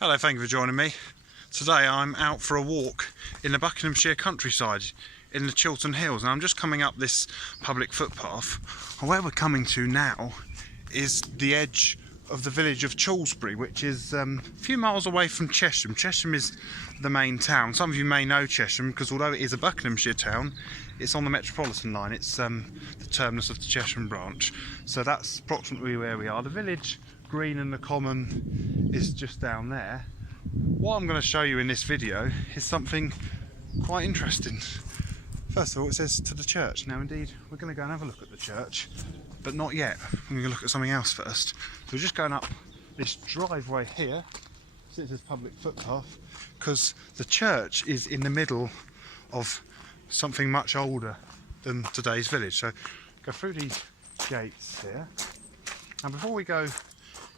Hello, thank you for joining me. Today I'm out for a walk in the Buckinghamshire countryside in the Chiltern Hills, and I'm just coming up this public footpath. And where we're coming to now is the edge of the village of Cholesbury, which is a few miles away from Chesham. Chesham is the main town. Some of you may know Chesham because although it is a Buckinghamshire town, it's on the Metropolitan Line. It's the terminus of the Chesham branch. So that's approximately where we are. The village green and the common is just down there. What I'm going to show you in this video is something quite interesting. First of all, it says to the church. Now indeed we're going to go and have a look at the church, but not yet. I'm going to look at something else first. So we're just going up this driveway here, so it says public footpath, because the church is in the middle of something much older than today's village. So go through these gates here. And before we go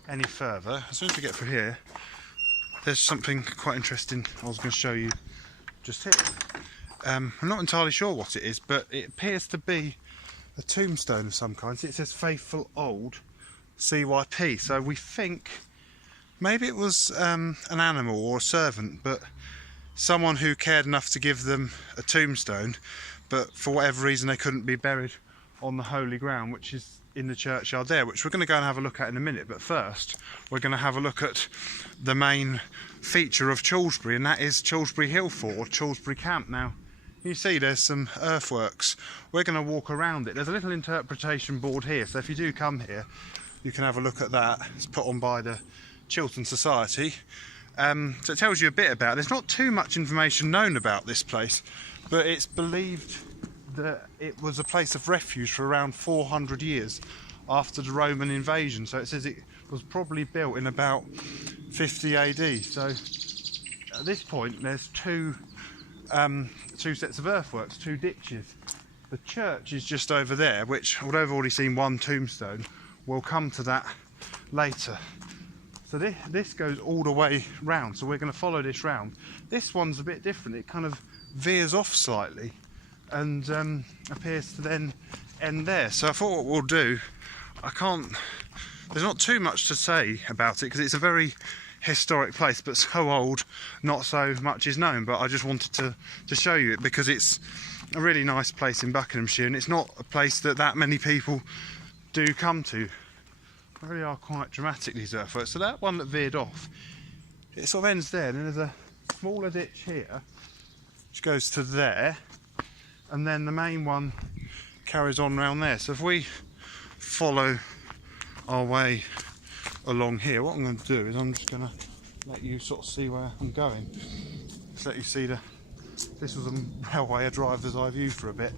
any further, as soon as we get through here, there's something quite interesting I was going to show you just here. I'm not entirely sure what it is, but it appears to be a tombstone of some kind. It says Faithful Old CYP, so we think maybe it was an animal or a servant, but someone who cared enough to give them a tombstone, but for whatever reason they couldn't be buried on the holy ground, which is in the churchyard there, which we're going to go and have a look at in a minute. But first we're going to have a look at the main feature of Cholesbury, and that is Cholesbury Hill Fort, or Cholesbury Camp. Now you see there's some earthworks. We're going to walk around it. There's a little interpretation board here, so if you do come here you can have a look at that. It's put on by the Chiltern Society. So it tells you a bit about it. There's not too much information known about this place, but it's believed that it was a place of refuge for around 400 years after the Roman invasion. So it says it was probably built in about 50 AD. So at this point there's two sets of earthworks, two ditches. The church is just over there, which, although I've already seen one tombstone, we'll come to that later. So this goes all the way round, so we're going to follow this round. This one's a bit different. It kind of veers off slightly and appears to then end there. So I thought what we'll do, there's not too much to say about it because it's a very historic place, but so old not so much is known. But I just wanted to show you it because it's a really nice place in Buckinghamshire, and it's not a place that many people do come to. They really are quite dramatic, these earthworks. So that one that veered off, it sort of ends there, and then there's a smaller ditch here which goes to there, and then the main one carries on round there. So if we follow our way along here, what I'm going to do is I'm just going to let you sort of see where I'm going. Just let you see this was a railway, a driver's eye view for a bit.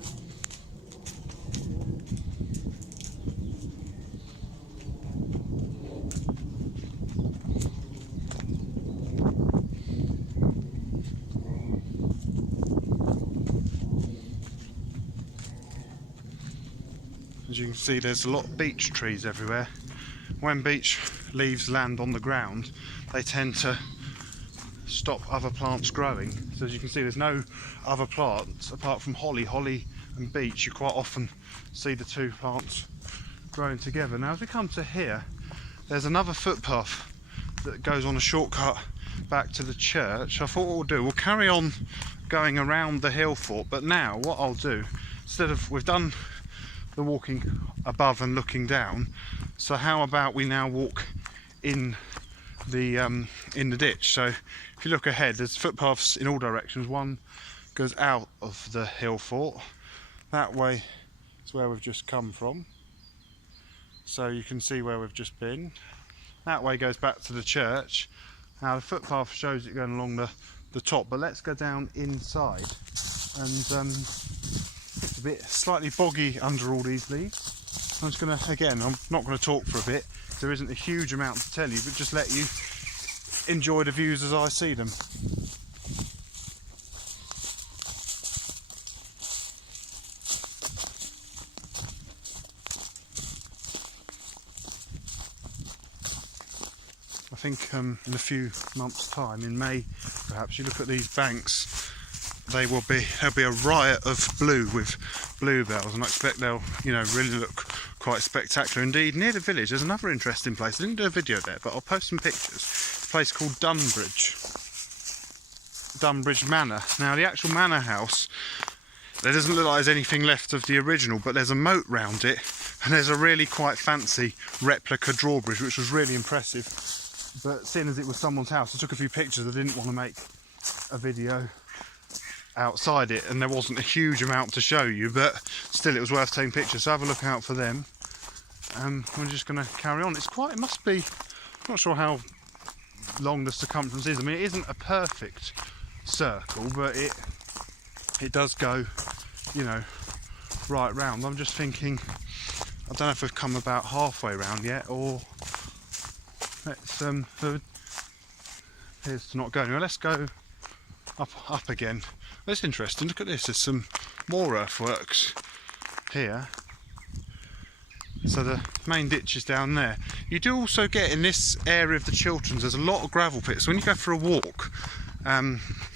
As you can see, there's a lot of beech trees everywhere. When beech leaves land on the ground, they tend to stop other plants growing. So as you can see, there's no other plants apart from holly and beech. You quite often see the two plants growing together. Now as we come to here, there's another footpath that goes on a shortcut back to the church. I thought what we'll do, we'll carry on going around the hill fort, but now what I'll do, instead of, we've done the walking above and looking down, so how about we now walk in the ditch. So if you look ahead, there's footpaths in all directions. One goes out of the hill fort, that way is where we've just come from, so you can see where we've just been. That way goes back to the church. Now the footpath shows it going along the top, but let's go down inside. And it's a bit slightly boggy under all these leaves. I'm just going to, again, I'm not going to talk for a bit. There isn't a huge amount to tell you, but just let you enjoy the views as I see them. I think in a few months' time, in May perhaps, you look at these banks, there'll be a riot of blue with bluebells, and I expect they'll really look quite spectacular indeed. Near the village there's another interesting place. I didn't do a video there, but I'll post some pictures. place called Dunbridge Manor. Now the actual manor house, there doesn't look like there's anything left of the original, but there's a moat round it, and there's a really quite fancy replica drawbridge, which was really impressive. But seeing as it was someone's house, I took a few pictures. I didn't want to make a video outside it, and there wasn't a huge amount to show you, but still it was worth taking pictures, so have a look out for them. We're just going to carry on. It must be, I'm not sure how long the circumference is. I mean, it isn't a perfect circle, but it does go, you know, right round. I'm just thinking, I don't know if we've come about halfway round yet, or let's appears to not go anywhere. Let's go up again. That's interesting. Look at this. There's some more earthworks here. So the main ditch is down there. You do also get in this area of the Chilterns, there's a lot of gravel pits. So when you go for a walk,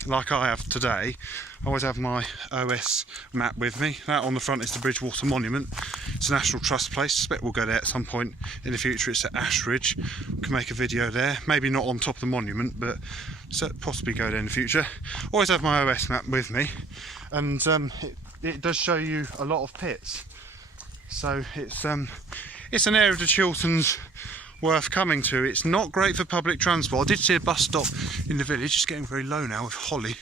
like I have today, I always have my OS map with me. That on the front is the Bridgewater Monument. It's a National Trust place. I suspect we'll go there at some point in the future. It's at Ashridge. We can make a video there. Maybe not on top of the monument, but possibly go there in the future. Always have my OS map with me, and it does show you a lot of pits. So it's an area of the Chilterns worth coming to. It's not great for public transport. I did see a bus stop in the village. It's getting very low now with Holly.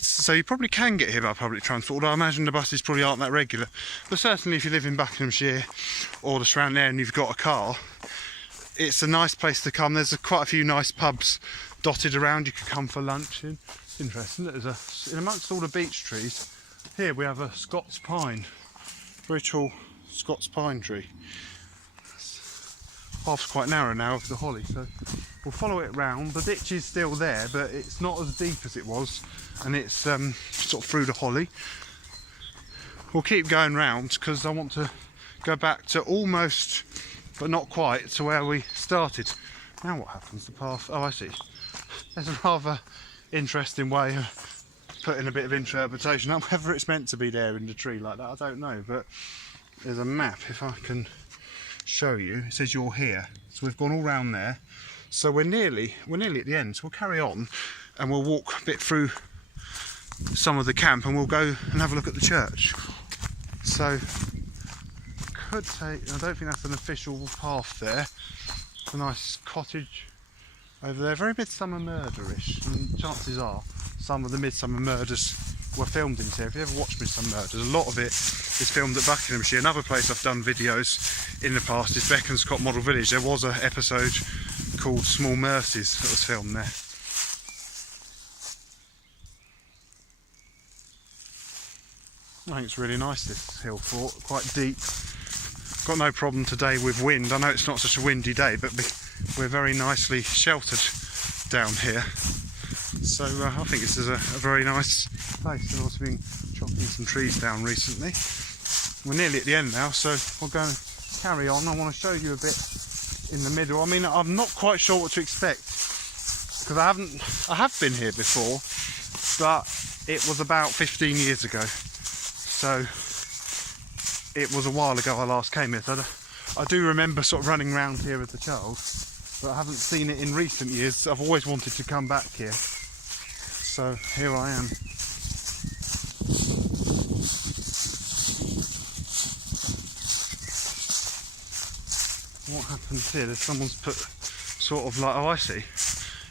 So you probably can get here by public transport, although I imagine the buses probably aren't that regular. But certainly if you live in Buckinghamshire or the surrounding area and you've got a car, it's a nice place to come. There's quite a few nice pubs dotted around. You could come for lunch in. It's interesting. There's in amongst all the beech trees, here we have a Scots pine. Very tall Scots pine tree. Path's quite narrow now with the holly, so we'll follow it round. The ditch is still there, but it's not as deep as it was, and it's sort of through the holly. We'll keep going round because I want to go back to almost, but not quite, to where we started. Now what happens? The path, oh I see. There's a rather interesting way of putting a bit of interpretation up. Whether it's meant to be there in the tree like that, I don't know, but there's a map, if I can show you. It says you're here, so we've gone all round there, so we're nearly at the end. So we'll carry on and we'll walk a bit through some of the camp, and we'll go and have a look at the church. So could take, I don't think that's an official path there. It's a nice cottage over there, very Midsummer Murder-ish, and chances are some of the Midsummer Murders were filmed in here. If you ever watched Midsummer Murders, a lot of it is filmed at Buckinghamshire. Another place I've done videos in the past is Beaconscott Model Village. There was an episode called Small Mercies that was filmed there. I think it's really nice, this hill fort, quite deep. Got no problem today with wind. I know it's not such a windy day, but we're very nicely sheltered down here. So I think this is a very nice place. I've also been chopping some trees down recently. We're nearly at the end now, so we're going to carry on. I want to show you a bit in the middle. I mean, I'm not quite sure what to expect, because I have been here before, but it was about 15 years ago. So it was a while ago I last came here. So I do remember sort of running around here as a child, but I haven't seen it in recent years. I've always wanted to come back here. So here I am. What happens here? There's someone's put sort of like, oh I see.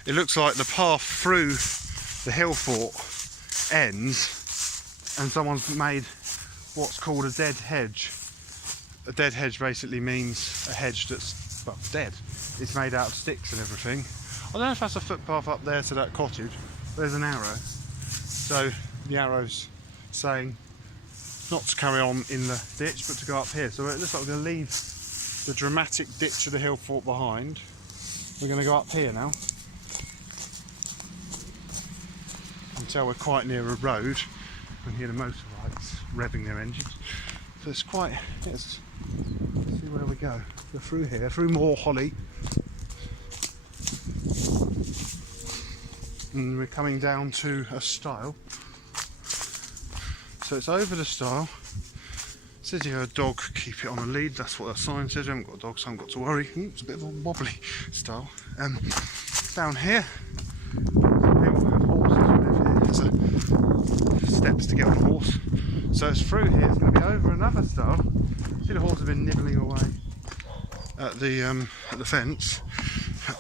It looks like the path through the hill fort ends, and someone's made what's called a dead hedge. A dead hedge basically means a hedge that's, well, dead. It's made out of sticks and everything. I don't know if that's a footpath up there to that cottage. There's an arrow, so the arrow's saying not to carry on in the ditch but to go up here. So it looks like we're going to leave the dramatic ditch of the hill fort behind. We're going to go up here now. You can tell we're quite near a road. You can hear the motorbikes revving their engines. So it's quite, let's see where we go. Go through here, through more holly. And we're coming down to a stile. So it's over the stile. It says here a dog, keep it on a lead. That's what that sign says. We haven't got a dog, so I haven't got to worry. It's a bit of a wobbly stile. down here. People have horses who live here. There's steps to get on a horse. So it's through here. It's going to be over another stile. See, the horse have been nibbling away at the fence.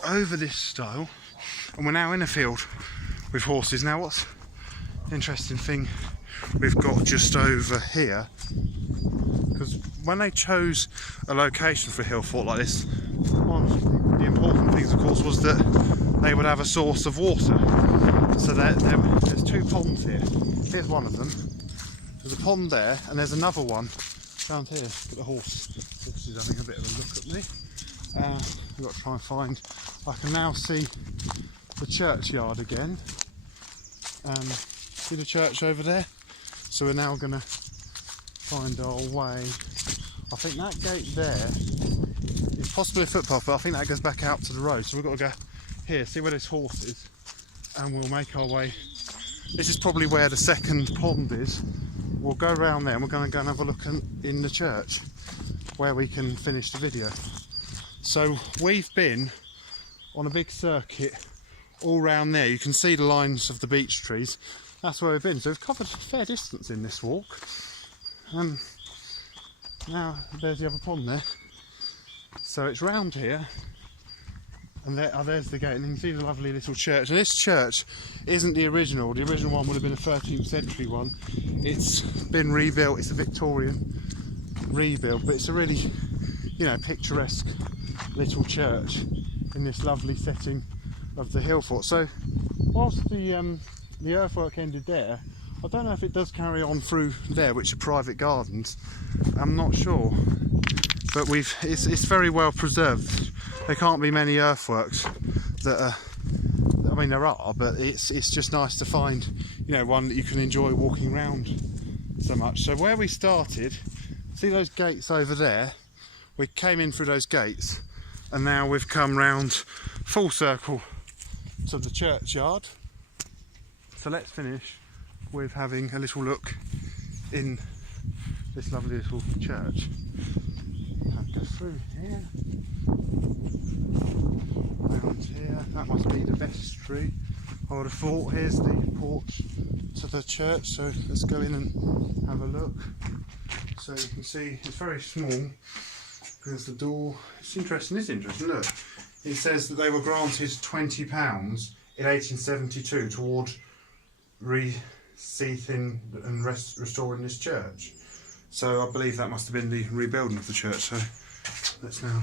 Over this stile, and we're now in a field with horses. Now, what's the interesting thing we've got just over here? Because when they chose a location for a hill fort like this, one of the important things, of course, was that they would have a source of water. So there's two ponds here. Here's one of them. There's a pond there, and there's another one down here. Look at the horse. The horse is having a bit of a look at me. I've got to try and find. I can now see the churchyard again. See the church over there? So we're now going to find our way. I think that gate there is possibly a footpath, but I think that goes back out to the road. So we've got to go here, see where this horse is, and we'll make our way. This is probably where the second pond is. We'll go around there and we're going to go and have a look in the church where we can finish the video. So we've been on a big circuit all round there. You can see the lines of the beech trees. That's where we've been. So we've covered a fair distance in this walk. Now there's the other pond there. So it's round here, and there's the gate, and you can see the lovely little church. And this church isn't the original. The original one would have been a 13th century one. It's been rebuilt. It's a Victorian rebuild, but it's a really, picturesque little church in this lovely setting of the hill fort. So whilst the earthwork ended there, I don't know if it does carry on through there, which are private gardens. I'm not sure, but it's very well preserved. There can't be many earthworks that are, I mean there are, but it's just nice to find, one that you can enjoy walking around so much. So where we started, see those gates over there? We came in through those gates, and now we've come round full circle to the churchyard. So let's finish with having a little look in this lovely little church. Go through here, round here. That must be the vestry, I would have thought. Here's the porch to the church, so let's go in and have a look. So you can see it's very small. There's the door. It's interesting, look. It says that they were granted £20 in 1872 toward reseating and restoring this church. So I believe that must have been the rebuilding of the church. So let's now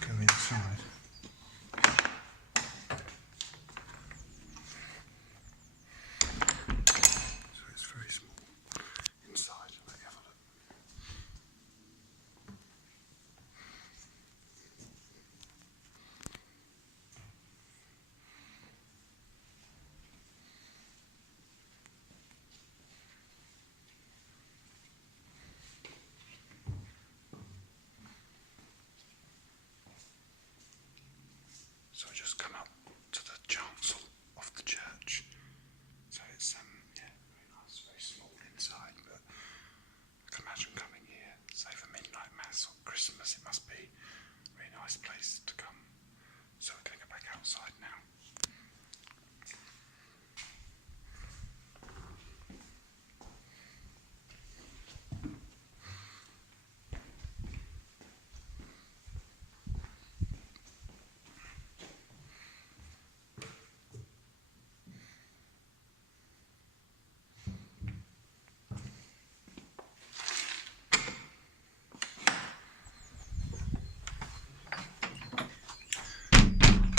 go inside. So it's very small inside. Let me have a look. So I just come up to the chancel of the church. So it's very nice, very small inside, but I can imagine coming here, say for midnight mass or Christmas, it must be a really nice place to come. So we're going to go back outside now.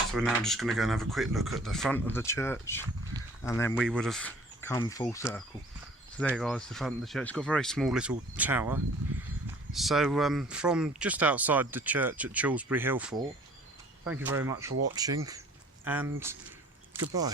So we're now just going to go and have a quick look at the front of the church, and then we would have come full circle. So there guys, the front of the church. It's got a very small little tower. So from just outside the church at Cholesbury Hill Fort, thank you very much for watching, and goodbye.